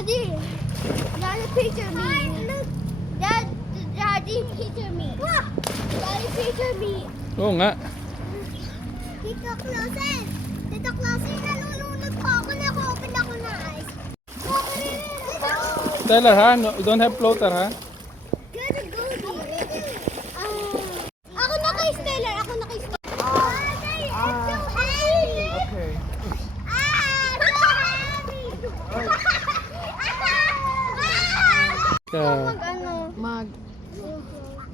Daddy, Daddy, picture me. Daddy, picture me. Daddy, picture me. Oo nga. Tito Clausen, Tito Clausen, nalulunod po ako. Naka-open ako na eyes. Stellar ha? No, you don't have floater ha? Ako na kay Stellar, ako na kay Stellar. Okay. Ka.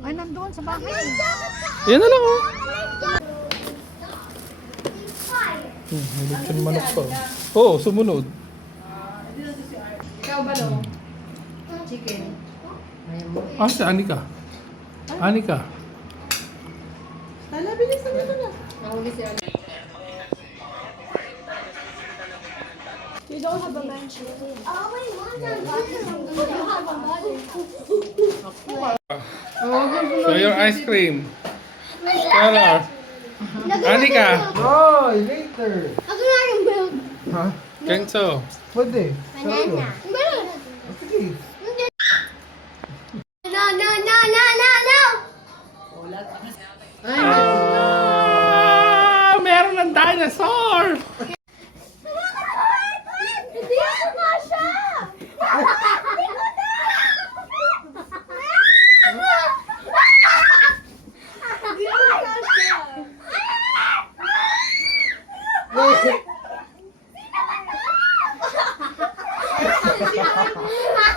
Ay, nandoon sa bahay. Yan na lang oh. May lechon manok pa. Oo, sumunod. Ikaw ba lo? Chicken. Ah, si Anika. Anika. Tala, bilisan mo na. Nahuli siya. You don't have a bench. Oh, wait, So your ice cream. Stellar. Anika. Oh, later. Ako na yung milk. Ha? Kenzo. Pwede. Banana. Sige. No, no, no, no, no, no! Ah, meron ng dinosaur. Hindi ako kasha!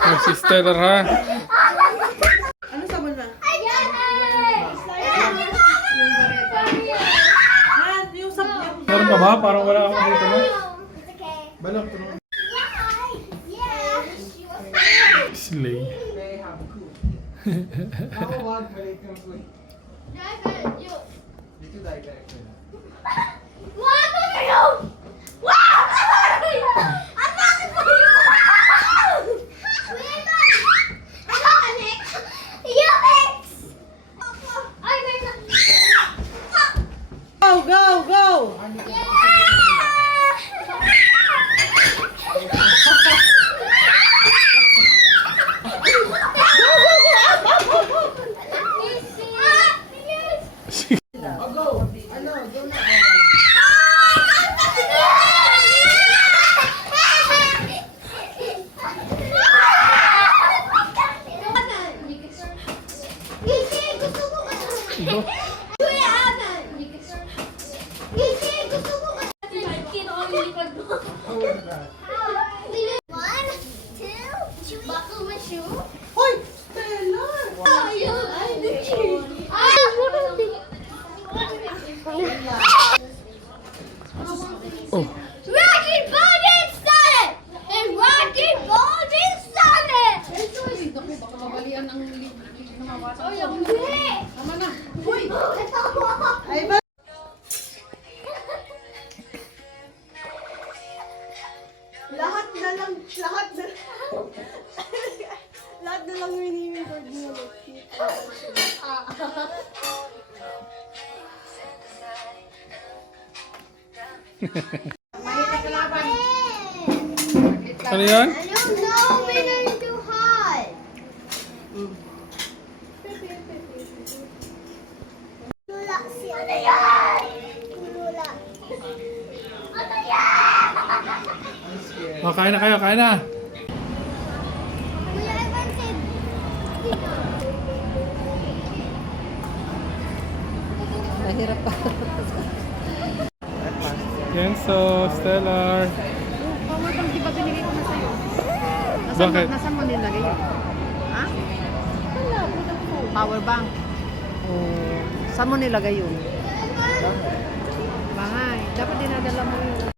Oh, si Stellar ha? Ano sabon na? Yung sabon. Meron pa ba? Parang wala akong dito na. Balak ko naman. Slay. Ako wag, balik kang food. Dito tayo correct na. Go, go, go! Hoy! Stella! Oh. Rocky Baldwin started! And Rocky Baldwin started! Baka mabalian ang libre ng mga bata. Oh, yung hindi! Tama na. Hoy! Ito! Ay, ba? Lahat na lang lahat na lang mini-record niyo. Ano yan? I don't know when I'm too hot. Lula si ano yan? Lula. Ano yan? Oh, kain na kayo, kain na. Kuya Evanson. Nahirap pa. Kenzo, Stellar. Power bank, di ba binigay ko na sa'yo? Bakit? Nasaan mo nilagay yun? Ha? Wala, power bank. Saan mo nilagay yun? Bahay. Dapat dinadala mo yun.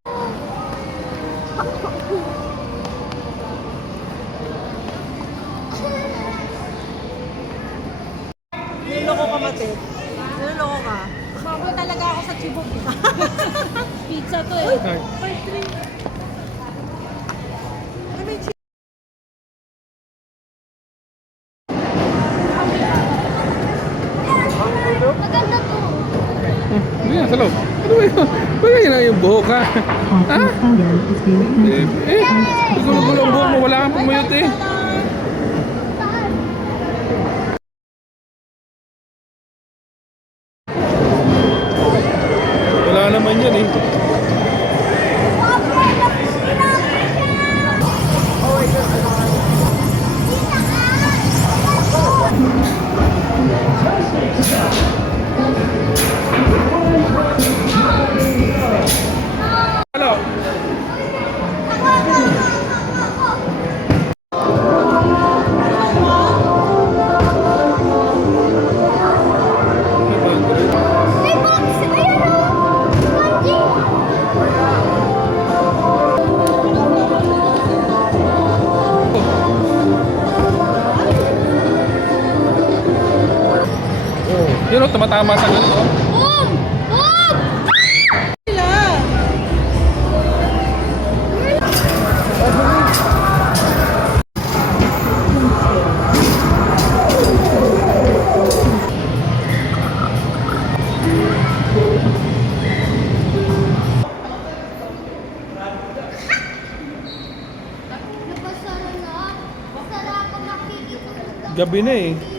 Niloko ka, Mate. Niloko ka. Baboy talaga ako sa chibok. Pizza to eh. Ay. Maganda to. Hindi yan, sa loob. Ano ba Bagay na yung buhok ha. Ha? Gulo-gulo ang buhok mo. Wala kang pumayot eh. Wala naman yan eh. Hello. May box! Ayun o! Monkey! Yun o, tumatama sa ganito. Boom! Boom! Sila. Napasara na. Masara ako makikita. Gabi na eh.